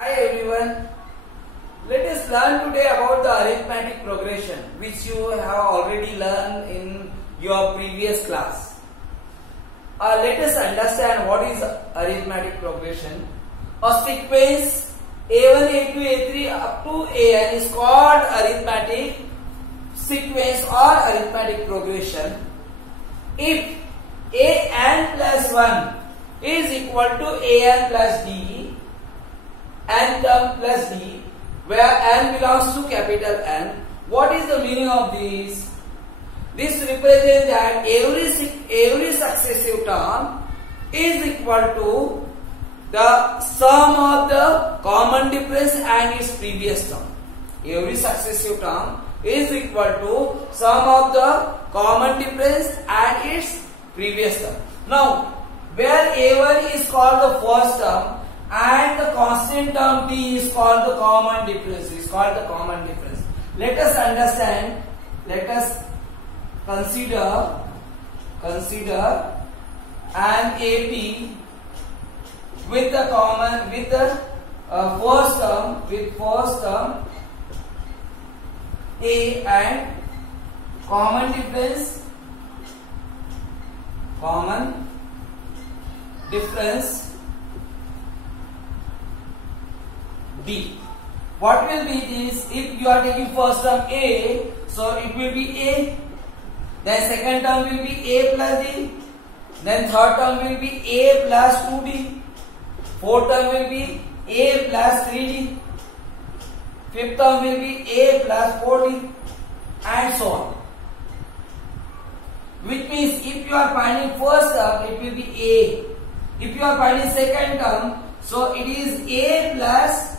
Hi everyone, let us learn today about the arithmetic progression which you have already learned in your previous class. Let us understand what is arithmetic progression. A sequence A1, A2, A3 up to An is called arithmetic sequence or arithmetic progression. If An plus 1 is equal to An plus D, n term plus d, where n belongs to capital N. What is the meaning of this? This represents that every successive term is equal to the sum of the common difference and its previous term. Every successive term is equal to sum of the common difference and its previous term. Now, where A1 is called the first term and the constant term d is called the common difference. Let us understand. Let us consider an AP with the first term A and common difference D. What will be this? If you are taking first term A, so it will be A. Then second term will be A plus D. Then third term will be A plus 2D. Fourth term will be A plus 3D. Fifth term will be A plus 4D. And so on. Which means if you are finding first term, it will be A. If you are finding second term, so it is A plus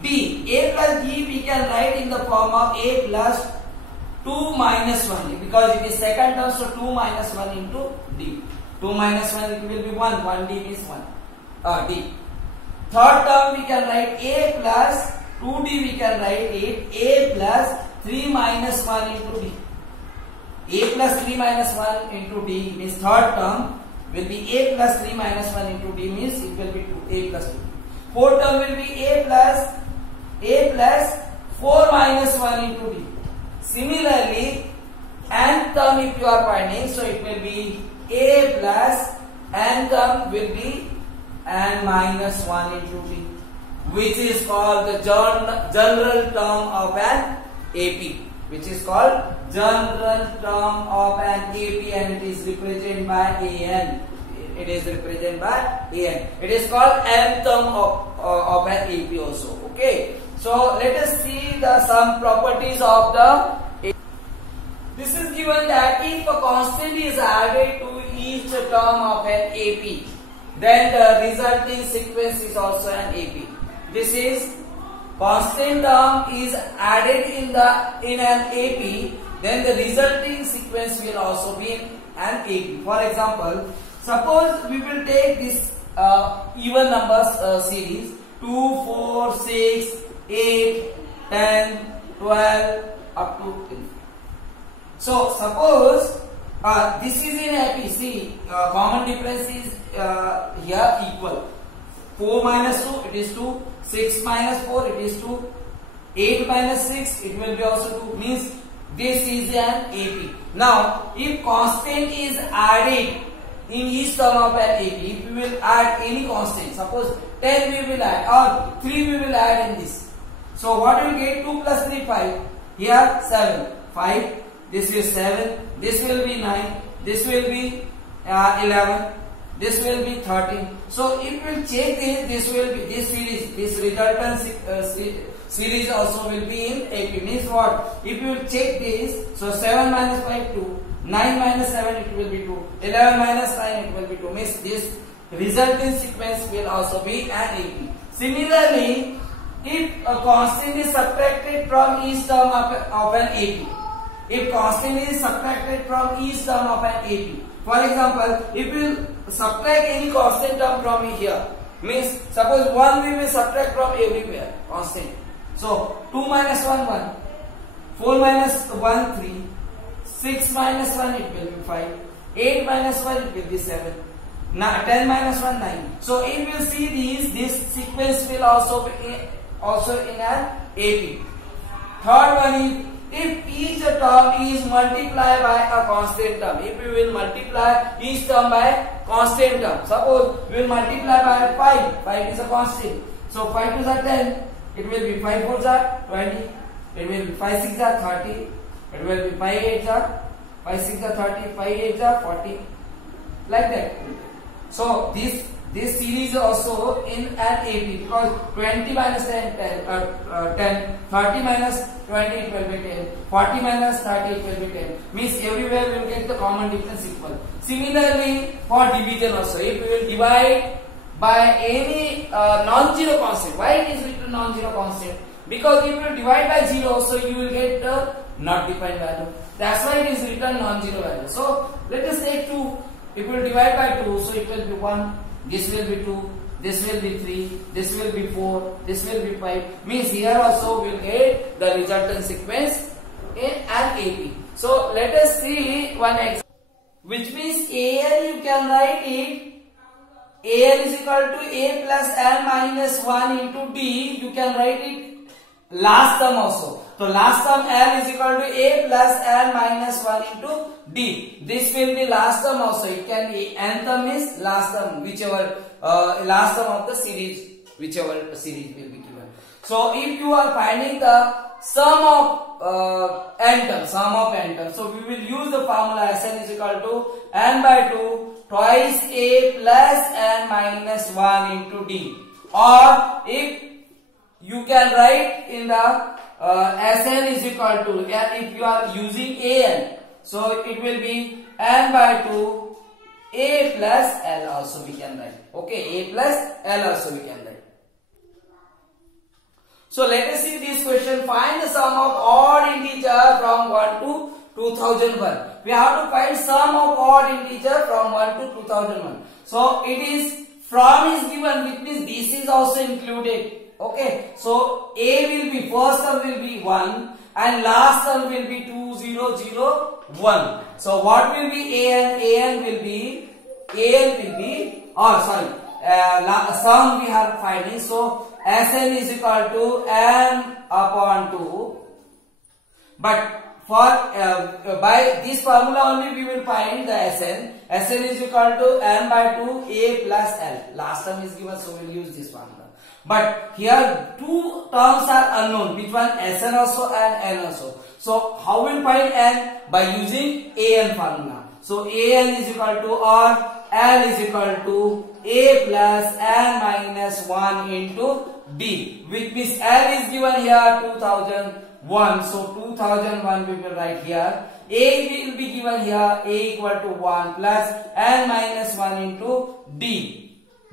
D. A plus D we can write in the form of A plus 2 minus 1 because it is second term, so 2 minus 1 into D. 2 minus 1 it will be 1. 1D is 1. D. Third term we can write A plus 2D we can write it A plus 3 minus 1 into D. A plus 3 minus 1 into D means third term will be A plus 3 minus 1 into D means it will be 2, A plus 2. Fourth term will be A plus 4 minus 1 into D. Similarly, nth term if you are finding, so it will be A plus nth term will be n minus 1 into D, which is called the general term of an AP. Which is called general term of an AP and it is represented by An. It is represented by An. It is called nth term of an AP also. Okay. So let us see some properties of the AP. This is given that if a constant is added to each term of an AP, then the resulting sequence is also an AP. This is constant term is added in an AP, then the resulting sequence will also be an AP. For example, suppose we will take this even numbers series 2, 4, 6, 8, 10, 12 up to 10. So suppose this is in AP. See, common difference is here equal. 4 minus 2 it is 2. 6 minus 4 it is 2. 8 minus 6 it will be also 2. Means this is an AP. Now if constant is added in each term of an AP, if we will add any constant, suppose 10 we will add or 3 we will add in this. So what will get? 2 plus 3 5. Here 7. 5. This is 7. This will be 9. This will be 11. This will be 13. So if we check this will be this series. This resultant series also will be in AP. Means what? If you check this, so 7 minus 5 2. 9 minus 7 it will be 2. 11 minus 9 it will be 2. Means this resulting sequence will also be an AP. Similarly, if a constant is subtracted from each term of an AP, if constant is subtracted from each term of an AP, for example, if you subtract any constant term from here, means suppose 1 we will subtract from everywhere, constant. So 2 minus 1 1, 4 minus 1 3, 6 minus 1 it will be 5, 8 minus 1 it will be 7, 10 minus 1 9. So if you see these, this sequence will also be in an AP. Third one is if each term is multiplied by a constant term. If we will multiply each term by constant term. Suppose we will multiply by 5. 5 is a constant. So 5 2s are 10. It will be 5 4s are 20. It will be 5 6s are 30. It will be 5 8s are 5 6s are 30. 5 8s are 40. Like that. So this series also in an AP, because 20 minus 10, 10, 30 minus 20 it will be 10, 40 minus 30 it will be 10. Means everywhere we will get the common difference equal. Similarly for division also, if we will divide by any non-zero constant. Why it is written non-zero constant? Because if you divide by 0, so you will get the not defined value. That's why it is written non-zero value. So let us take 2. If we will divide by 2, so it will be 1. This will be 2, this will be 3, this will be 4, this will be 5. Means here also we will get the resultant sequence in an AP. So let us see one example, which means AL you can write it. AL is equal to A plus L minus 1 into D. You can write it last term also. So last term L is equal to A plus L minus 1 into D. This will be last term also. It can be nth term is last term, whichever last term of the series, whichever series will be given. So if you are finding the sum of n terms, so we will use the formula Sn is equal to n by 2 twice A plus n minus 1 into D. Or if you can write in the Sn is equal to, if you are using An, so it will be n by 2 A plus L also we can write. Okay, A plus L also we can write. So let us see this question. Find the sum of odd integer from 1 to 2001. We have to find sum of odd integer from 1 to 2001. So it is from is given, which means this is also included. Okay, so A will be, first term will be 1 and last term will be 2001. So what will be An? An will be, sum we are finding. So Sn is equal to n upon 2. But for by this formula only we will find the Sn. Sn is equal to n by 2 A plus L. Last term is given, so we will use this formula. But here two terms are unknown. Which one? Sn also and n also. So how will find n? By using An formula. So An is equal to, or L is equal to A plus n minus 1 into D. Which means L is given here 2001. So 2001 we will write here. A will be given here, A equal to 1 plus n minus 1 into D.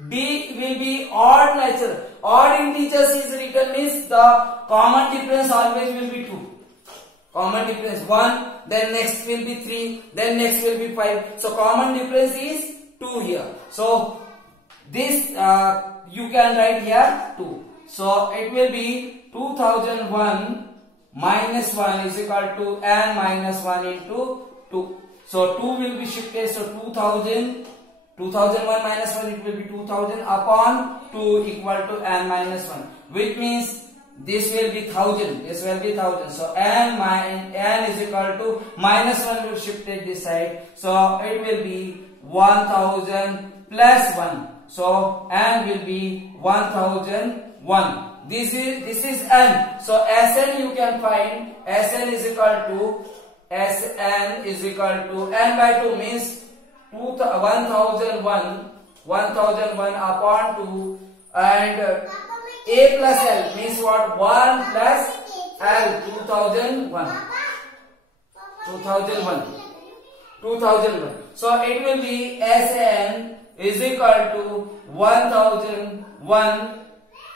D will be odd natural. Odd integers is written means the common difference always will be 2. Common difference 1, then next will be 3, then next will be 5. So common difference is 2 here. So this you can write here 2. So it will be 2001 minus 1 is equal to n minus 1 into 2. So 2 will be shifted. So 2001 minus 1 it will be 2000 upon 2 equal to n minus 1, which means this will be 1000. This will be 1000. So n is equal to minus 1 will shifted this side. So it will be 1000 plus 1. So n will be 1001. This is n. So Sn you can find. Sn is equal to n by 2 means 1001 upon 2, and A plus L means what? 1 plus L. 2001. So it will be Sn is equal to 1001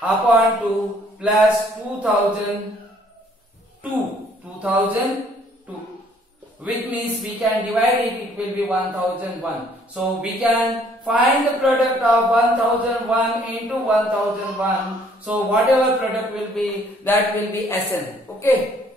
upon 2 plus 2002, which means we can divide it, it will be 1001. So we can find the product of 1001 into 1001. So whatever product will be, that will be Sn. Okay.